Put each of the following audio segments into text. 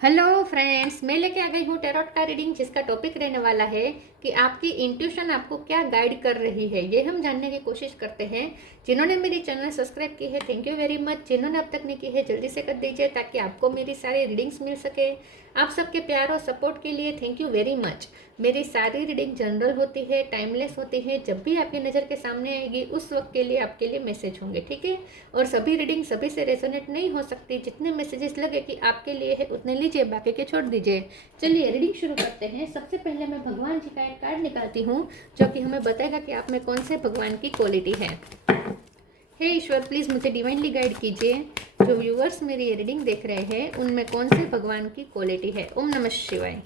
Hello friends, मैं लेके आ गई हूँ टैरोट का रीडिंग, जिसका टॉपिक रहने वाला है कि आपकी इंट्यूशन आपको क्या गाइड कर रही है। ये हम जानने की कोशिश करते हैं। जिन्होंने मेरी चैनल सब्सक्राइब की है, थैंक यू वेरी मच। जिन्होंने अब तक नहीं की है, जल्दी से कर दीजिए ताकि आपको मेरी सारी रीडिंग्स मिल सके। आप सबके प्यार और सपोर्ट के लिए थैंक यू वेरी मच। मेरी सारी रीडिंग जनरल होती है, टाइमलेस होती है। जब भी आपकी नज़र के सामने आएगी उस वक्त के लिए आपके लिए मैसेज होंगे, ठीक है। और सभी रीडिंग सभी से रेजोनेट नहीं हो सकती। जितने मैसेजेस लगे कि आपके लिए है उतने लीजिए, बाकी के छोड़ दीजिए। चलिए रीडिंग शुरू करते हैं। सबसे पहले मैं भगवान जी का एक कार्ड निकालती हूँ जो कि हमें बताएगा कि आप में कौन से भगवान की क्वालिटी है। हे ईश्वर, प्लीज़ मुझे डिवाइनली गाइड कीजिए। जो व्यूअर्स मेरी ये रीडिंग देख रहे हैं उनमें कौन से भगवान की क्वालिटी है। ओम नमः शिवाय।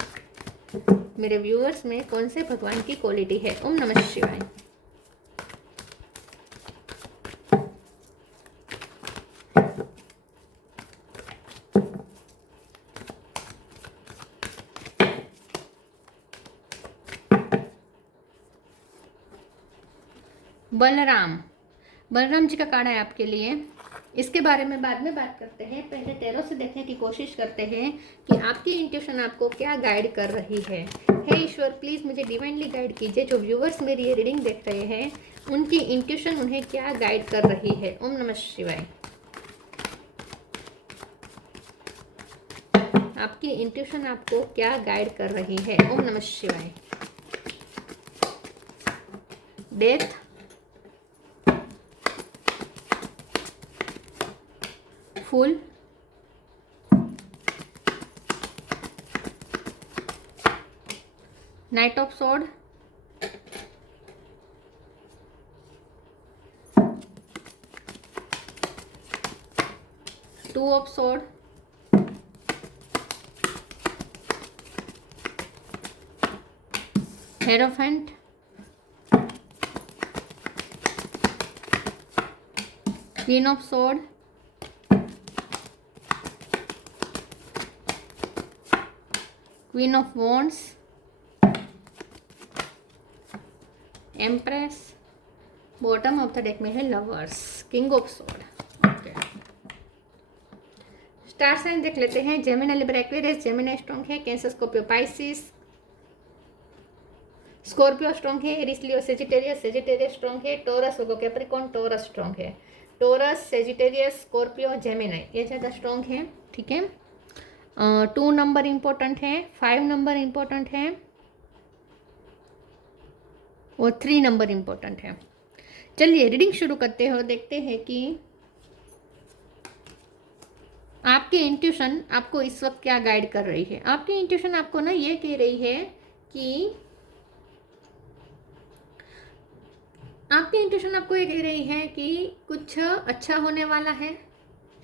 मेरे व्यूअर्स में कौन से भगवान की क्वालिटी है। ओम नमः शिवाय। बलराम, बलराम जी का कार्ड है आपके लिए। इसके बारे में बाद में बात करते हैं। पहले टैरो से देखने की कोशिश करते हैं कि आपकी इंट्यूशन आपको क्या गाइड कर रही है। हे ईश्वर, प्लीज़ मुझे डिवाइनली गाइड कीजिए। जो व्यूअर्स मेरी ये रीडिंग देख रहे हैं उनकी इंट्यूशन उन्हें क्या गाइड कर रही है। ओम नमः शिवाय। आपकी इंट्यूशन आपको क्या गाइड कर रही है। ओम नमः शिवाय। Death, fool, knight of sword, two of sword, hierophant, queen of sword, queen of wands, empress. Bottom of the deck में है lovers, king of sword. Okay, star sign देख लेते हैं। Gemini, Libra, Aquarius. Gemini strong है, Cancer, Scorpio, Pisces. Scorpio strong है, Aries, Leo, Sagittarius. Sagittarius strong है, Taurus, Virgo, Capricorn. Taurus strong है। Taurus, Sagittarius, Scorpio, Gemini ये ज़्यादा strong है, ठीक है। 2 नंबर इंपॉर्टेंट है, 5 नंबर इंपॉर्टेंट है और 3 नंबर इंपॉर्टेंट है। चलिए रीडिंग शुरू करते हो। देखते हैं कि आपकी इंट्यूशन आपको इस वक्त क्या गाइड कर रही है। आपकी इंट्यूशन आपको ना ये कह रही है कि आपकी इंट्यूशन आपको ये कह रही है कि कुछ अच्छा होने वाला है,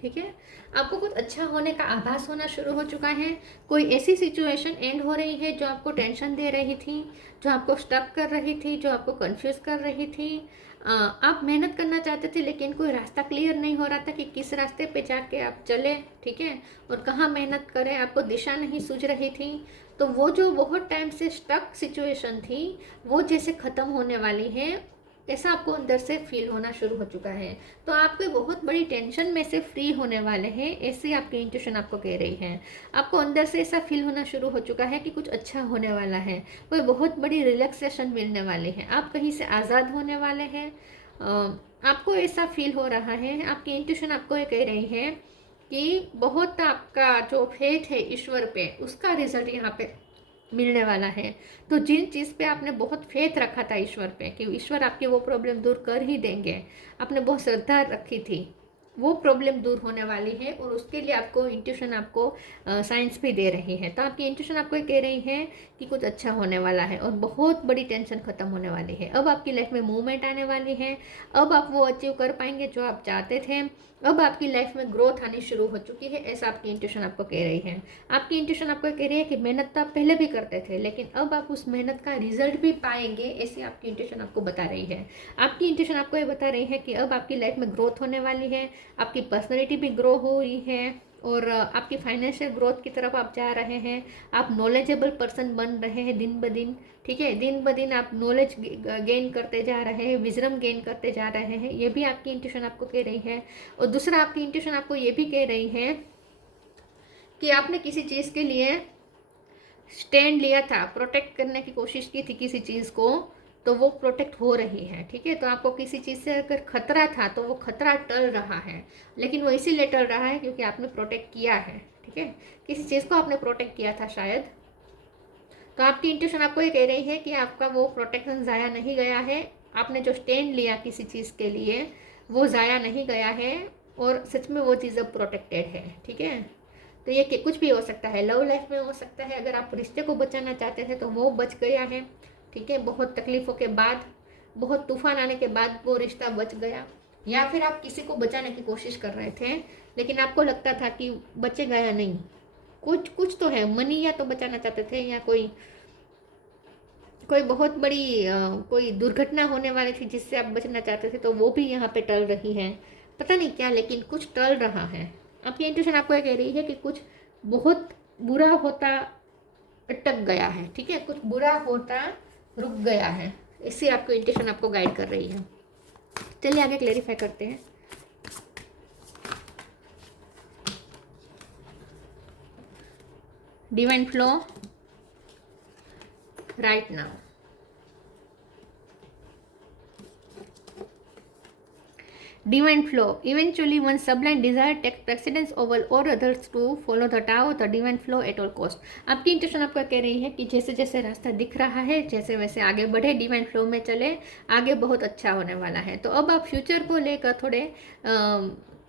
ठीक है। आपको कुछ अच्छा होने का आभास होना शुरू हो चुका है। कोई ऐसी सिचुएशन एंड हो रही है जो आपको टेंशन दे रही थी, जो आपको स्टक कर रही थी, जो आपको कंफ्यूज कर रही थी। आप मेहनत करना चाहते थे लेकिन कोई रास्ता क्लियर नहीं हो रहा था कि किस रास्ते पे जाके आप चले, ठीक है, और कहाँ मेहनत करें। आपको दिशा नहीं सूझ रही थी। तो वो जो बहुत टाइम से स्टक सिचुएशन थी वो जैसे ख़त्म होने वाली है, ऐसा आपको अंदर से फील होना शुरू हो चुका है। तो आपको बहुत बड़ी टेंशन में से फ्री होने वाले हैं, ऐसी आपकी इंट्यूशन आपको कह रही है। आपको अंदर से ऐसा फील होना शुरू हो चुका है कि कुछ अच्छा होने वाला है, कोई बहुत बड़ी रिलैक्सेशन मिलने वाली है, आप कहीं से आज़ाद होने वाले हैं। आपको ऐसा फील हो रहा है। आपकी इंट्यूशन आपको ये कह रही है कि बहुत आपका जो फेथ है ईश्वर पे, उसका रिजल्ट यहाँ पे मिलने वाला है। तो जिन चीज़ पे आपने बहुत फेथ रखा था ईश्वर पे कि ईश्वर आपकी वो प्रॉब्लम दूर कर ही देंगे, आपने बहुत श्रद्धा रखी थी, वो प्रॉब्लम दूर होने वाली है। और उसके लिए आपको इंट्यूशन आपको साइंस भी दे रही है। तो आपकी इंट्यूशन आपको ये कह रही है कि कुछ अच्छा होने वाला है और बहुत बड़ी टेंशन ख़त्म होने वाली है। अब आपकी लाइफ में मूवमेंट आने वाली है। अब आप वो अचीव कर पाएंगे जो आप चाहते थे। अब आपकी लाइफ में ग्रोथ आनी शुरू हो चुकी है, ऐसा आपकी इंट्यूशन आपको कह रही है। आपकी इंट्यूशन आपको कह रही है कि मेहनत तो आप पहले भी करते थे लेकिन अब आप उस मेहनत का रिजल्ट भी पाएंगे, ऐसी आपकी इंट्यूशन आपको बता रही है। आपकी इंट्यूशन आपको ये बता रही है कि अब आपकी लाइफ में ग्रोथ होने वाली है, आपकी पर्सनैलिटी भी ग्रो हो रही है और आपकी फाइनेंशियल ग्रोथ की तरफ आप जा रहे हैं। आप नॉलेजेबल पर्सन बन रहे हैं दिन ब दिन, ठीक है। दिन ब दिन आप नॉलेज गेन करते जा रहे हैं, विजडम गेन करते जा रहे हैं, ये भी आपकी इंट्यूशन आपको कह रही है। और दूसरा, आपकी इंट्यूशन आपको ये भी कह रही है कि आपने किसी चीज़ के लिए स्टैंड लिया था, प्रोटेक्ट करने की कोशिश की थी किसी चीज़ को, तो वो प्रोटेक्ट हो रही है, ठीक है। तो आपको किसी चीज़ से अगर खतरा था तो वो खतरा टल रहा है, लेकिन वो इसीलिए टल रहा है क्योंकि आपने प्रोटेक्ट किया है, ठीक है। किसी चीज़ को आपने प्रोटेक्ट किया था शायद, तो आपकी इंट्यूशन आपको ये कह रही है कि आपका वो प्रोटेक्शन ज़ाया नहीं गया है। आपने जो स्टैंड लिया किसी चीज़ के लिए वो ज़ाया नहीं गया है, और सच में वो चीज़ अब प्रोटेक्टेड है, ठीक है। तो ये कुछ भी हो सकता है, लव लाइफ में हो सकता है, अगर आप रिश्ते को बचाना चाहते थे तो वो बच गया है, ठीक है। बहुत तकलीफ़ों के बाद, बहुत तूफान आने के बाद वो रिश्ता बच गया, या फिर आप किसी को बचाने की कोशिश कर रहे थे लेकिन आपको लगता था कि बचेगा या नहीं। कुछ कुछ तो है, मनी या तो बचाना चाहते थे, या कोई कोई बहुत बड़ी कोई दुर्घटना होने वाली थी जिससे आप बचना चाहते थे, तो वो भी यहाँ पे टल रही है। पता नहीं क्या, लेकिन कुछ टल रहा है। आपकी इंट्यूशन आपको ये कह रही है कि कुछ बहुत बुरा होता अटक गया है, ठीक है, कुछ बुरा होता रुक गया है, इससे आपको इंट्यूशन आपको गाइड कर रही है। चलिए आगे क्लेरिफाई करते हैं। Divine flow right now. Divine flow. Eventually, one sublime desire takes precedence over all others to follow the Tao, the divine flow at all cost. आपकी इंट्यूशन आपको कह रही है कि जैसे जैसे रास्ता दिख रहा है, जैसे वैसे आगे बढ़े, डिवाइन फ्लो में चले, आगे बहुत अच्छा होने वाला है। तो अब आप फ्यूचर को लेकर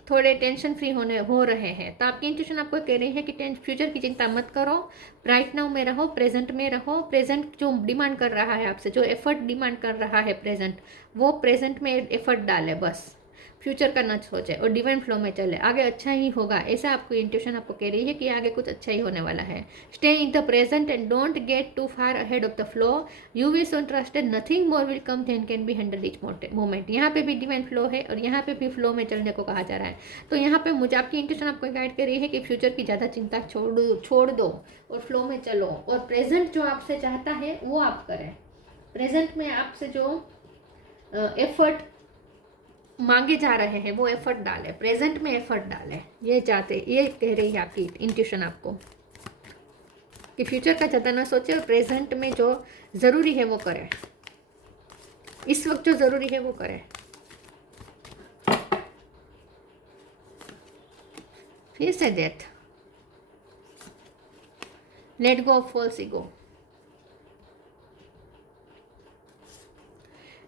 थोड़े टेंशन फ्री हो रहे हैं। तो आपकी इंट्यूशन आपको कह रही है कि फ्यूचर की चिंता मत करो, राइट नाउ में रहो, प्रेजेंट में रहो। प्रेजेंट जो डिमांड कर रहा है आपसे, जो एफर्ट डिमांड कर रहा है प्रेजेंट, वो प्रेजेंट में एफर्ट डाले, बस फ्यूचर का न सोचे और डिवाइन फ्लो में चले, आगे अच्छा ही होगा। ऐसा आपको इंट्यूशन आपको कह रही है कि आगे कुछ अच्छा ही होने वाला है। Stay in the present and don't get too far ahead of the flow. You will so trusted, nothing more will come than can be handle each moment. यहाँ पे भी डिवाइन फ्लो है और यहाँ पे भी फ्लो में चलने को कहा जा रहा है। तो यहाँ पे मुझे आपकी इंट्यूशन आपको गाइड कर रही है कि फ्यूचर की ज़्यादा चिंता छोड़ दो और फ्लो में चलो, और प्रेजेंट जो आपसे चाहता है वो आप करें। प्रेजेंट में आपसे जो एफर्ट मांगे जा रहे हैं वो एफर्ट डाले, प्रेजेंट में एफर्ट डाले, ये कह रही है आपकी इंट्यूशन आपको कि फ्यूचर का ज़्यादा ना सोचे और प्रेजेंट में जो ज़रूरी है वो करे, इस वक्त जो ज़रूरी है वो करे। फिर से death, let go of false ego.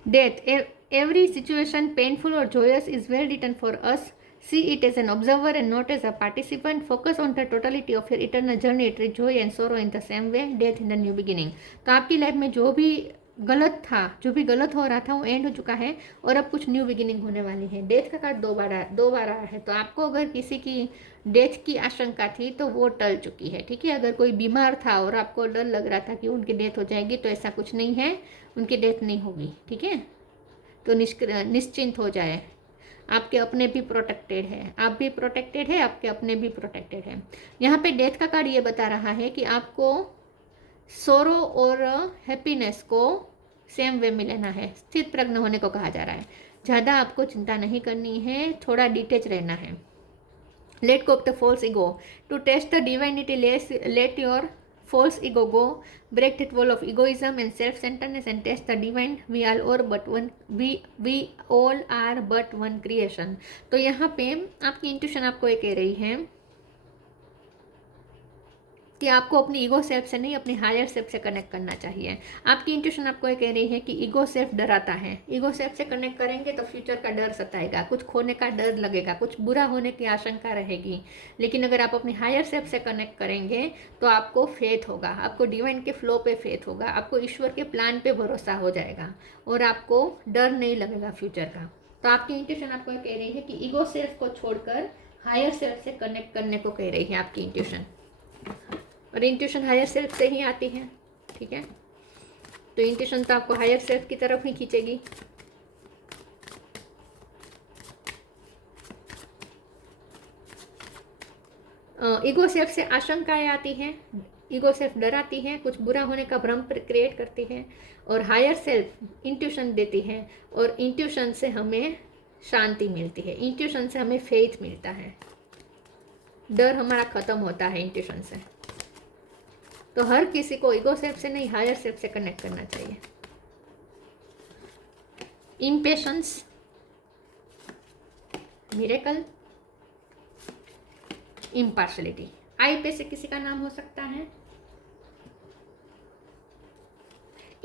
Death, every situation, painful or joyous, is well written for us. See it as an observer and not as a participant. Focus on the totality of your eternal journey. Treat joy and sorrow in the same way. Death in the new beginning. तो आपकी life में जो भी गलत था, जो भी गलत हो रहा था, वो एंड हो चुका है और अब कुछ न्यू बिगिनिंग होने वाली है। डेथ का कार्ड दो बार आया है। तो आपको अगर किसी की डेथ की आशंका थी तो वो टल चुकी है, ठीक है। अगर कोई बीमार था और आपको डर लग रहा था कि उनकी डेथ हो जाएगी, तो ऐसा कुछ नहीं है, उनकी डेथ नहीं होगी, ठीक है। तो निश्चिंत हो जाए, आपके अपने भी प्रोटेक्टेड है, आप भी प्रोटेक्टेड है, आपके अपने भी प्रोटेक्टेड है। यहाँ पे डेथ का कार्ड ये बता रहा है कि आपको सोरो और हैप्पीनेस को सेम वे में लेना है, स्थित प्रज्ञ होने को कहा जा रहा है। ज़्यादा आपको चिंता नहीं करनी है, थोड़ा डिटेच रहना है। Let go of the false ego to test the divinity, let your false ego go, break that wall of egoism and self-centeredness and test the divine. We all are but one, we all are but one creation. तो यहाँ पे आपकी intuition आपको ये कह रही है कि आपको अपनी ईगो सेल्फ से नहीं, अपनी हायर सेल्फ से कनेक्ट करना चाहिए। आपकी इंट्यूशन आपको ये कह रही है कि ईगो सेल्फ डराता है, ईगो सेल्फ से कनेक्ट करेंगे तो फ्यूचर का डर सताएगा, कुछ खोने का डर लगेगा, कुछ बुरा होने की आशंका रहेगी। लेकिन अगर आप अपनी हायर सेल्फ से कनेक्ट करेंगे तो आपको फेथ होगा, आपको डिवाइन के फ्लो पे फेथ होगा, आपको ईश्वर के प्लान पे भरोसा हो जाएगा और आपको डर नहीं लगेगा फ्यूचर का। तो आपकी इंट्यूशन आपको कह रही है कि ईगो सेल्फ को छोड़कर हायर सेल्फ से कनेक्ट करने को कह रही है आपकी इंट्यूशन। और इंट्यूशन हायर सेल्फ से ही आती है, ठीक है। तो इंट्यूशन तो आपको हायर सेल्फ की तरफ ही खींचेगी। ईगो सेल्फ से आशंकाएं आती हैं, ईगो सेल्फ डराती है, कुछ बुरा होने का भ्रम क्रिएट करती है, और हायर सेल्फ इंट्यूशन देती है, और इंट्यूशन से हमें शांति मिलती है, इंट्यूशन से हमें फेथ मिलता है। डर हमारा ख़त्म होता है इंट्यूशन से। तो हर किसी को ईगो सेल्फ से नहीं, हायर सेल्फ से कनेक्ट करना चाहिए। Impatience, miracle, impartiality. आई पे से किसी का नाम हो सकता है।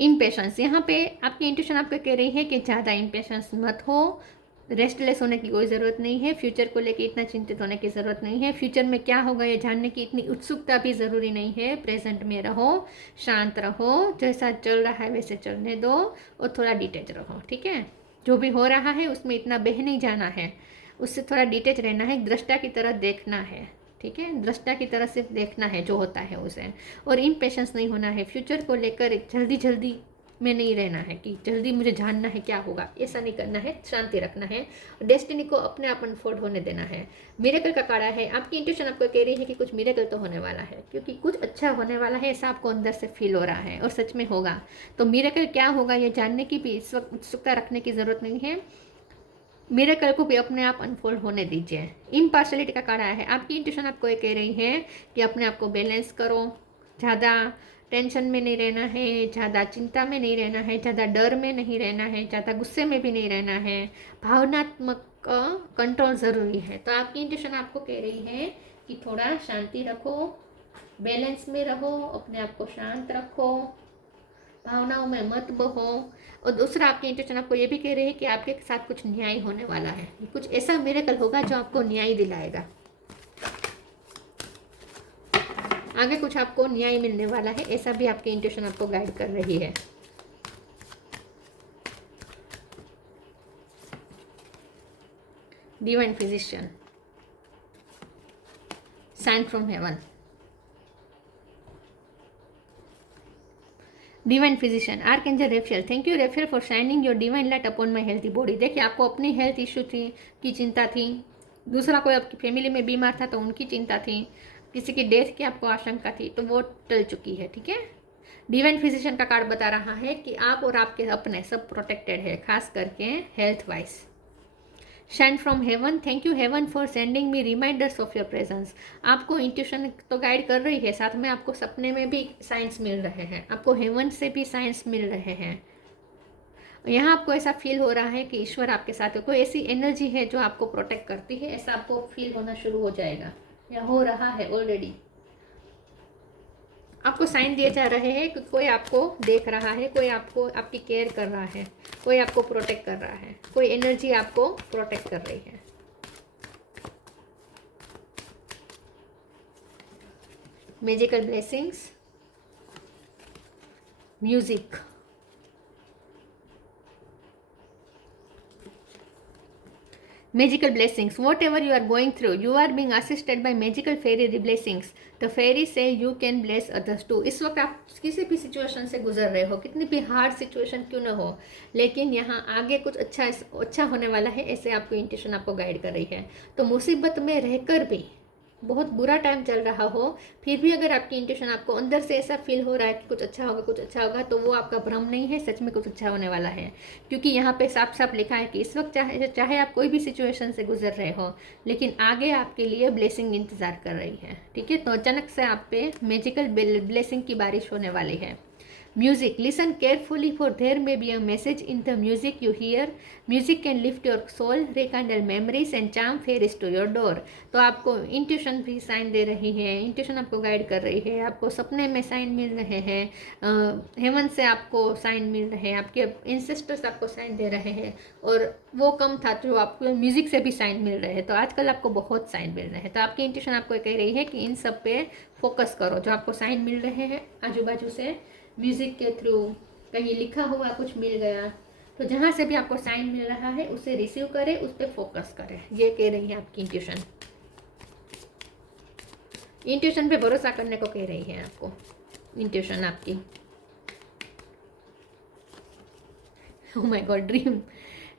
इम्पेशंस, यहाँ पे आपकी इंट्यूशन आपको कह रही है कि ज़्यादा इम्पेशंस मत हो, रेस्टलेस होने की कोई ज़रूरत नहीं है, फ्यूचर को लेके इतना चिंतित होने की ज़रूरत नहीं है, फ्यूचर में क्या होगा ये जानने की इतनी उत्सुकता भी ज़रूरी नहीं है। प्रेजेंट में रहो, शांत रहो, जैसा चल रहा है वैसे चलने दो और थोड़ा डिटेच रहो। ठीक है, जो भी हो रहा है उसमें इतना बह नहीं जाना है, उससे थोड़ा डिटेच रहना है, दृष्टा की तरह देखना है। ठीक है, दृष्टा की तरह सिर्फ देखना है जो होता है उसे, और इम्पेशंस नहीं होना है। फ्यूचर को लेकर जल्दी जल्दी में नहीं रहना है कि जल्दी मुझे जानना है क्या होगा, ऐसा नहीं करना है, शांति रखना है, डेस्टिनी को अपने आप अनफोल्ड होने देना है। मिरेकल का कार्ड है, आपकी इंट्यूशन आपको कह रही है कि कुछ मिरेकल तो होने वाला है, क्योंकि कुछ अच्छा होने वाला है ऐसा आपको अंदर से फील हो रहा है और सच में होगा। तो मिरेकल क्या होगा ये जानने की भी इस वक्त उत्सुकता रखने की ज़रूरत नहीं है, मिरेकल को भी अपने आप अनफोल्ड होने दीजिए। इम्पार्शलिटी का कार्ड आया है, आपकी इंट्यूशन आपको ये कह रही है कि अपने आप को बैलेंस करो, ज़्यादा टेंशन में नहीं रहना है, ज़्यादा चिंता में नहीं रहना है, ज़्यादा डर में नहीं रहना है, ज़्यादा गुस्से में भी नहीं रहना है, भावनात्मक कंट्रोल ज़रूरी है। तो आपकी इंट्यूशन आपको कह रही है कि थोड़ा शांति रखो, बैलेंस में रहो, अपने आप को शांत रखो, भावनाओं में मत बहो। और दूसरा, आपकी इंट्यूशन आपको ये भी कह रही है कि आपके साथ कुछ न्याय होने वाला है, कुछ ऐसा मिरेकल होगा जो आपको न्याय दिलाएगा, आगे कुछ आपको न्याय मिलने वाला है, ऐसा भी आपकी इंट्यूशन आपको गाइड कर रही है। Divine physician, sign from heaven, divine physician, archangel Raphael, thank you Raphael for shining your divine light upon my healthy body. देखिए, आपको अपनी हेल्थ इशू थी की चिंता थी, दूसरा कोई आपकी फैमिली में बीमार था तो उनकी चिंता थी, किसी की डेथ की आपको आशंका थी, तो वो टल चुकी है। ठीक है, डिवाइन फिजिशियन का कार्ड बता रहा है कि आप और आपके अपने सब प्रोटेक्टेड है, खास करके health wise. Shine from heaven, thank you heaven for sending me reminders of your presence. आपको इंट्यूशन तो गाइड कर रही है, साथ में आपको सपने में भी साइंस मिल रहे हैं, आपको हेवन से भी साइंस मिल रहे हैं। यहाँ आपको ऐसा फील हो रहा है कि ईश्वर आपके साथ है, कोई ऐसी एनर्जी है जो आपको प्रोटेक्ट करती है, ऐसा आपको फील होना शुरू हो जाएगा या हो रहा है ऑलरेडी। आपको साइन दिए जा रहे हैं कि कोई आपको देख रहा है, कोई आपको आपकी केयर कर रहा है, कोई आपको प्रोटेक्ट कर रहा है, कोई एनर्जी आपको प्रोटेक्ट कर रही है। Magical blessings, music, magical blessings, whatever you are going through, you are being assisted by magical fairy blessings. The fairy say you can bless others too. इस वक्त आप किसी भी सिचुएशन से गुजर रहे हो, कितनी भी हार्ड सिचुएशन क्यों ना हो, लेकिन यहाँ आगे कुछ अच्छा होने वाला है, ऐसे आपको इंट्यूशन आपको गाइड कर रही है। तो मुसीबत में रहकर भी, बहुत बुरा टाइम चल रहा हो, फिर भी अगर आपकी इंट्यूशन आपको अंदर से ऐसा फील हो रहा है कि कुछ अच्छा होगा, कुछ अच्छा होगा, तो वो आपका भ्रम नहीं है, सच में कुछ अच्छा होने वाला है। क्योंकि यहाँ पे साफ साफ लिखा है कि इस वक्त चाहे आप कोई भी सिचुएशन से गुजर रहे हो, लेकिन आगे आपके लिए ब्लेसिंग इंतज़ार कर रही है। ठीक है, तो अचानक से आप पे मैजिकल ब्लेसिंग की बारिश होने वाली है। Music, listen carefully for there may be a message in the music you hear. Music can lift your soul, rekindle memories and charm fairies to your door. तो आपको इंट्यूशन भी साइन दे रही है, इंट्यूशन आपको गाइड कर रही है, आपको सपने में साइन मिल रहे हैं, हेवन से आपको साइन मिल रहे हैं, आपके इंसेस्टर्स आपको साइन दे रहे हैं, और वो कम था जो आपको म्यूज़िक से भी साइन मिल रहे हैं। तो आजकल आपको बहुत साइन मिल रहे हैं, तो आपकी इंट्यूशन आपको कह रही है कि इन सब पे फोकस करो, जो आपको साइन मिल रहे हैं आजू बाजू से, म्यूज़िक के थ्रू, कहीं लिखा हुआ कुछ मिल गया, तो जहाँ से भी आपको साइन मिल रहा है उसे रिसीव करें, उस पर फोकस करें, ये कह रही है आपकी इंट्यूशन। इंट्यूशन पे भरोसा करने को कह रही है आपको इंट्यूशन आपकी। Oh my god, dream,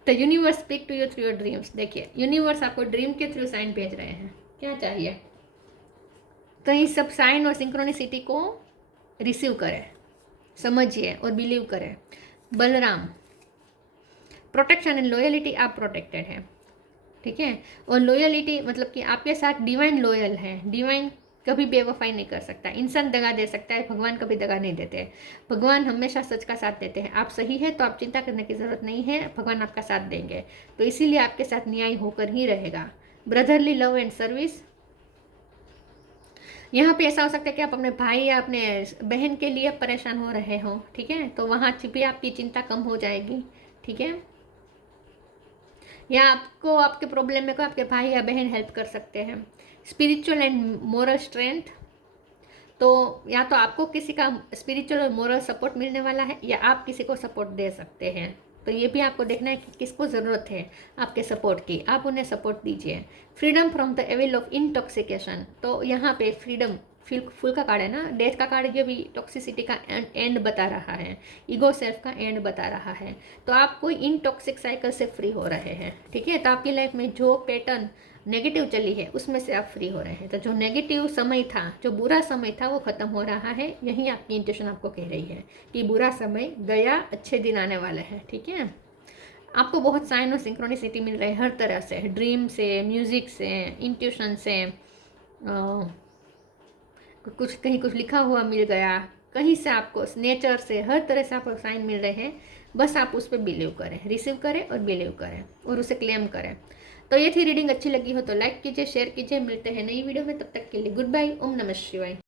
the universe speak to you through your dreams. देखिए, यूनिवर्स आपको ड्रीम के थ्रू साइन भेज रहे हैं, क्या चाहिए, तो ये सब साइन और सिंक्रोनिसिटी को रिसीव करें, समझिए और बिलीव करें। बलराम, प्रोटेक्शन एंड लॉयलिटी, आप प्रोटेक्टेड है। ठीक है। और लॉयलिटी मतलब कि आपके साथ डिवाइन लॉयल है। डिवाइन कभी बेवफाई नहीं कर सकता, इंसान दगा दे सकता है, भगवान कभी दगा नहीं देते। भगवान हमेशा सच का साथ देते हैं। आप सही है तो आप चिंता करने की ज़रूरत नहीं है, भगवान आपका साथ देंगे। तो इसीलिए आपके साथ न्याय होकर ही रहेगा। ब्रदरली लव एंड सर्विस, यहाँ पे ऐसा हो सकता है कि आप अपने भाई या अपने बहन के लिए परेशान हो रहे हो, ठीक है, तो वहाँ भी आपकी चिंता कम हो जाएगी, ठीक है। या आपको आपके प्रॉब्लम में को आपके भाई या बहन हेल्प कर सकते हैं। स्पिरिचुअल एंड मोरल स्ट्रेंथ, तो या तो आपको किसी का स्पिरिचुअल और मोरल सपोर्ट मिलने वाला है या आप किसी को सपोर्ट दे सकते हैं। तो ये भी आपको देखना है कि किसको ज़रूरत है आपके सपोर्ट की, आप उन्हें सपोर्ट दीजिए। Freedom from the evil of intoxication, तो यहाँ पे फ्रीडम फुल का कार्ड है ना, डेथ का कार्ड, ये भी टॉक्सिसिटी का एंड बता रहा है, ईगो सेल्फ का एंड बता रहा है। तो आप कोई इनटॉक्सिक साइकिल से फ्री हो रहे हैं, ठीक है। तो आपकी लाइफ में जो पैटर्न नेगेटिव चली है उसमें से आप फ्री हो रहे हैं। तो जो नेगेटिव समय था, जो बुरा समय था, वो ख़त्म हो रहा है। यही आपकी इंट्यूशन आपको कह रही है कि बुरा समय गया, अच्छे दिन आने वाले हैं, ठीक है। आपको बहुत साइन और सिंक्रोनिसिटी मिल रही है हर तरह से, ड्रीम से, म्यूज़िक से, इंट्यूशन से, कुछ कहीं कुछ लिखा हुआ मिल गया, कहीं से आपको नेचर से, हर तरह से आपको साइन मिल रहे हैं। बस आप उस पर बिलीव करें, रिसीव करें और बिलीव करें और उसे क्लेम करें। तो ये थी रीडिंग, अच्छी लगी हो तो लाइक कीजिए, शेयर कीजिए। मिलते हैं नई वीडियो में, तब तक के लिए गुड बाय। ओम नमः शिवाय।